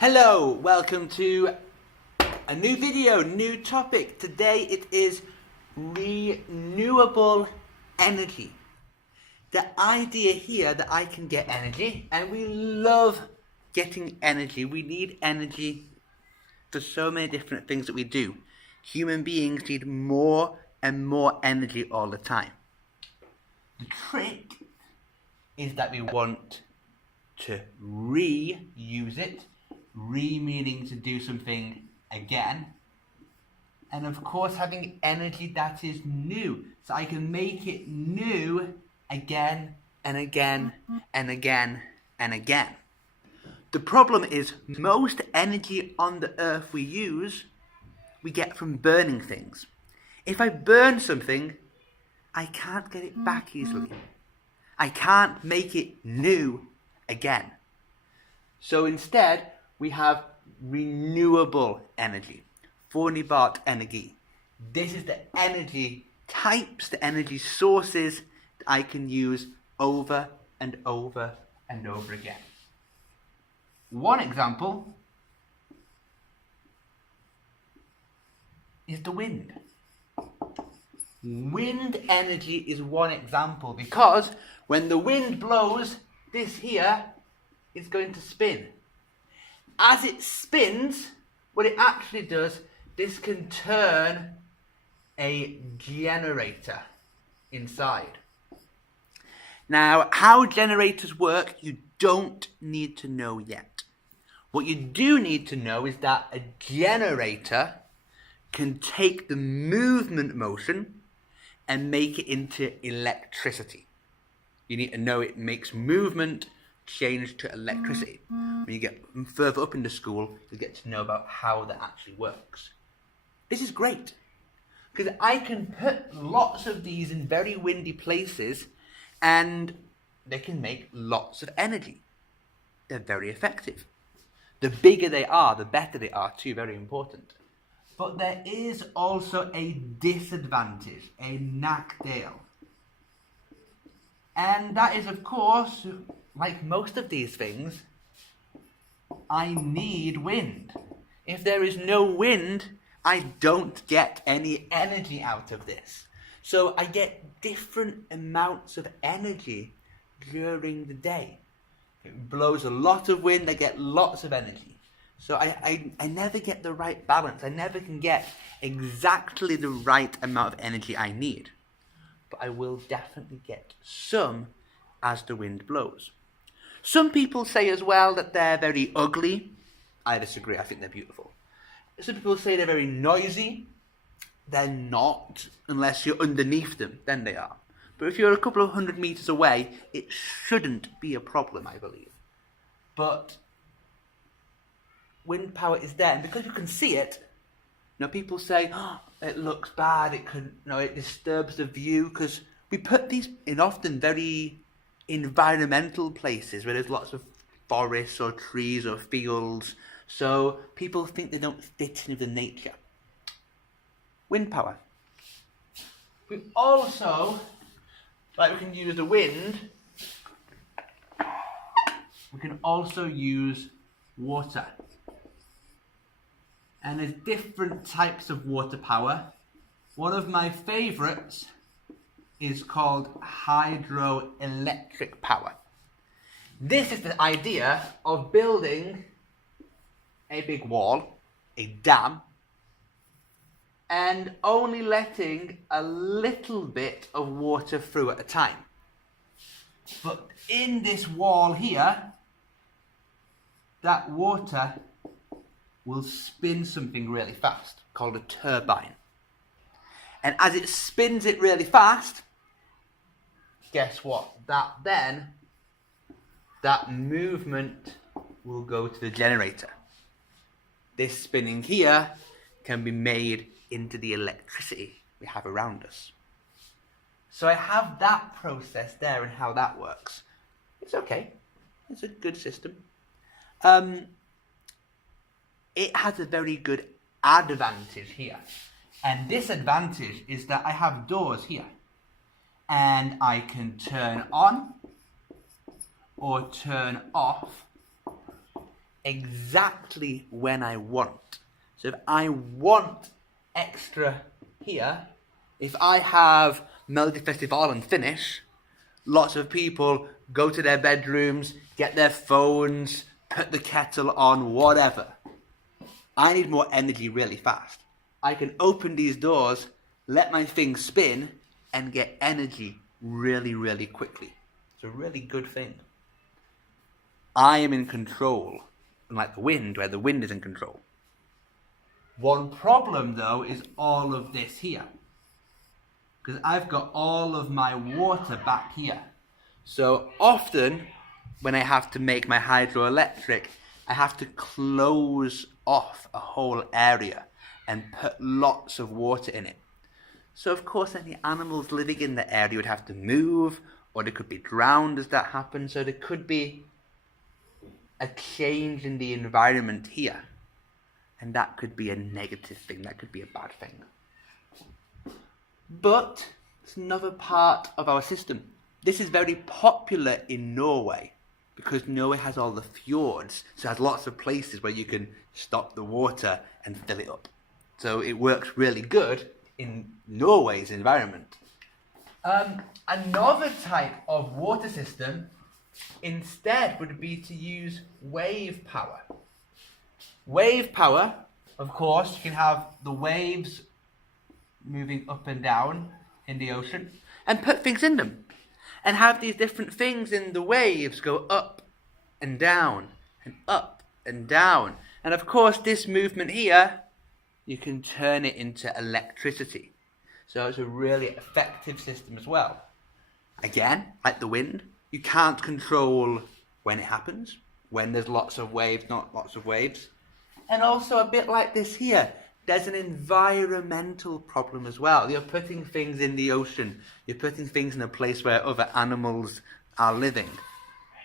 Hello, welcome to a new video, new topic. Today it is renewable energy. The idea here that I can get energy, and we love getting energy. We need energy for so many different things that we do. Human beings need more and more energy all the time. The trick is that we want to reuse it. Meaning to do something again, and of course having energy that is new, so I can make it new again and again and again and again. The problem is most energy on the earth we use, we get from burning things. If I burn something, I can't get it back easily. I can't make it new again. So instead, we have renewable energy, fornybart energy. This is the energy types, the energy sources that I can use over and over and over again. One example is the wind. Wind energy is one example because when the wind blows, this here is going to spin. As it spins, what it actually does, this can turn a generator inside. Now, how generators work, you don't need to know yet. What you do need to know is that a generator can take the movement motion and make it into electricity. You need to know it makes movement change to electricity. When you get further up into school, you get to know about how that actually works. This is great because I can put lots of these in very windy places and they can make lots of energy. They're very effective. The bigger they are, the better they are too, very important. But there is also a disadvantage, a knackdale. And that is, of course, like most of these things, I need wind. If there is no wind, I don't get any energy out of this. So I get different amounts of energy during the day. It blows a lot of wind, I get lots of energy. So I never get the right balance. I never can get exactly the right amount of energy I need. But I will definitely get some as the wind blows. Some people say as well that they're very ugly. I disagree, I think they're beautiful. Some people say they're very noisy. They're not, unless you're underneath them, then they are. But if you're a couple of 100 meters away, it shouldn't be a problem, I believe. But wind power is there, and because you can see it, people say, oh, it looks bad, it disturbs the view, because we put these in often very environmental places where there's lots of forests or trees or fields, so people think they don't fit in with the nature. Wind power. We also, like we can use the wind, we can also use water. And there's different types of water power. One of my favourites is called hydroelectric power. This is the idea of building a big wall, a dam, and only letting a little bit of water through at a time. But in this wall here, that water will spin something really fast called a turbine. And as it spins it really fast, guess what? That movement will go to the generator. This spinning here can be made into the electricity we have around us. So I have that process there and how that works. It's okay. It's a good system. It has a very good advantage here. And disadvantage is that I have doors here. And I can turn on or turn off exactly when I want. So if I want extra here, if I have Melody Festival and finish, lots of people go to their bedrooms, get their phones, put the kettle on, whatever. I need more energy really fast. I can open these doors, let my thing spin, and get energy really, really quickly. It's a really good thing. I am in control, unlike the wind, where the wind is in control. One problem, though, is all of this here. Because I've got all of my water back here. So often, when I have to make my hydroelectric, I have to close off a whole area and put lots of water in it. So of course any animals living in the area would have to move, or they could be drowned as that happens, so there could be a change in the environment here. And that could be a negative thing, that could be a bad thing. But it's another part of our system. This is very popular in Norway because Norway has all the fjords, so it has lots of places where you can stop the water and fill it up. So it works really good in Norway's environment. Another type of water system instead would be to use wave power. Wave power, of course, you can have the waves moving up and down in the ocean and put things in them and have these different things in the waves go up and down and up and down. And of course, this movement here, you can turn it into electricity. So it's a really effective system as well. Again, like the wind, you can't control when it happens, when there's lots of waves, not lots of waves. And also a bit like this here, there's an environmental problem as well. You're putting things in the ocean. You're putting things in a place where other animals are living.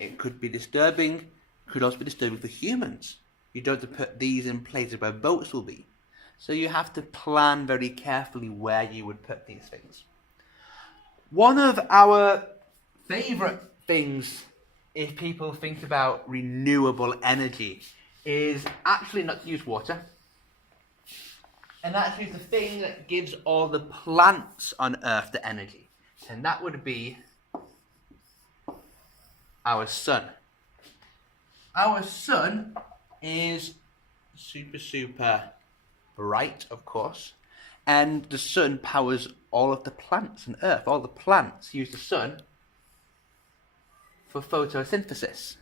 It could be disturbing. Could also be disturbing for humans. You don't have to put these in places where boats will be. So you have to plan very carefully where you would put these things. One of our favourite things, if people think about renewable energy, is actually not to use water. And that's the thing that gives all the plants on Earth the energy. And that would be our sun. Our sun is super bright, of course. And the sun powers all of the plants on Earth. All the plants use the sun for photosynthesis.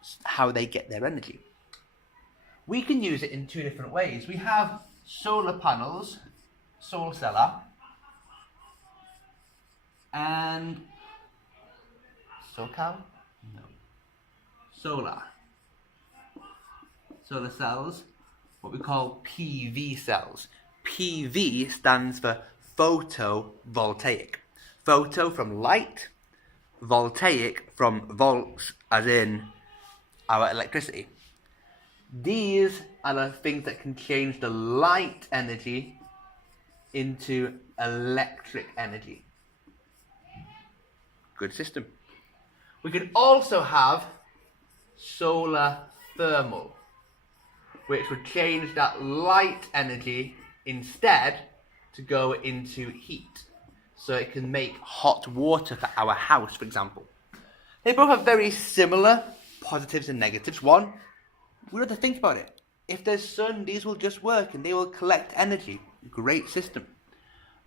It's how they get their energy. We can use it in two different ways. We have solar panels, solar cellar, and SoCal? No. Solar cells, what we call PV cells. PV stands for photovoltaic. Photo from light, voltaic from volts, as in our electricity. These are the things that can change the light energy into electric energy. Good system. We can also have solar thermal, which would change that light energy instead to go into heat. So it can make hot water for our house, for example. They both have very similar positives and negatives. One, we don't have to think about it. If there's sun, these will just work and they will collect energy. Great system.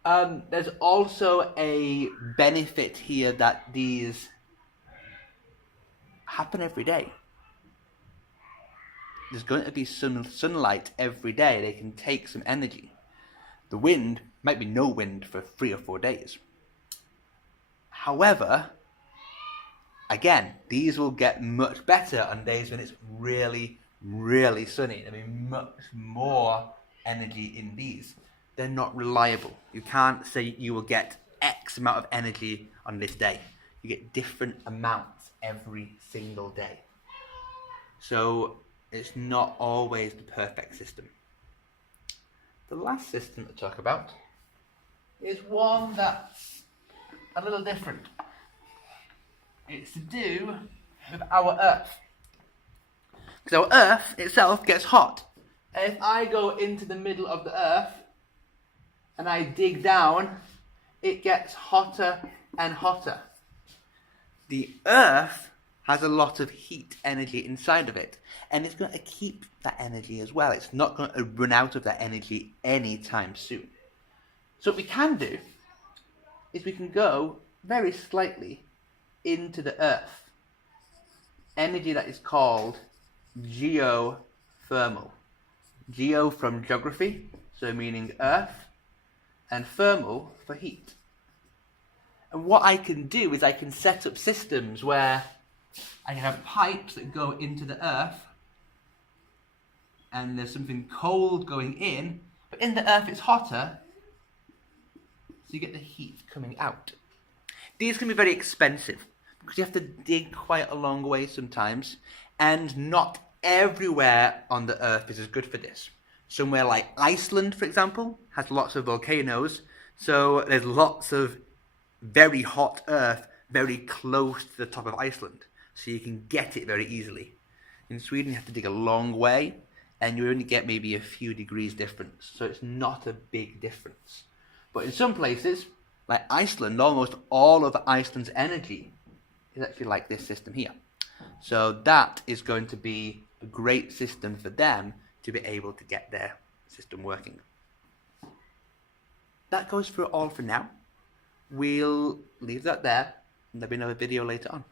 There's also a benefit here that these happen every day. There's going to be sunlight every day. They can take some energy. The wind might be no wind for 3 or 4 days. However, again, these will get much better on days when it's really sunny. There'll be much more energy in these. They're not reliable. You can't say you will get X amount of energy on this day. You get different amounts every single day. So it's not always the perfect system. The last system to talk about is one that's a little different. It's to do with our Earth. Because our Earth itself gets hot. And if I go into the middle of the Earth and I dig down, it gets hotter and hotter. The Earth has a lot of heat energy inside of it, and it's going to keep that energy as well. It's not going to run out of that energy anytime soon. So what we can do is we can go very slightly into the Earth. Energy that is called geothermal. Geo from geography, so meaning Earth, and thermal for heat. And what I can do is I can set up systems where I can have pipes that go into the Earth, and there's something cold going in, but in the Earth it's hotter, so you get the heat coming out. These can be very expensive because you have to dig quite a long way sometimes, and not everywhere on the Earth is as good for this. Somewhere like Iceland, for example, has lots of volcanoes, so there's lots of very hot Earth very close to the top of Iceland, so you can get it very easily. In Sweden, you have to dig a long way, and you only get maybe a few degrees difference, so it's not a big difference. But in some places, like Iceland, almost all of Iceland's energy is actually like this system here. So that is going to be a great system for them to be able to get their system working. That goes for all for now. We'll leave that there, and there'll be another video later on.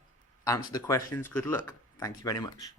Answer the questions, good luck. Thank you very much.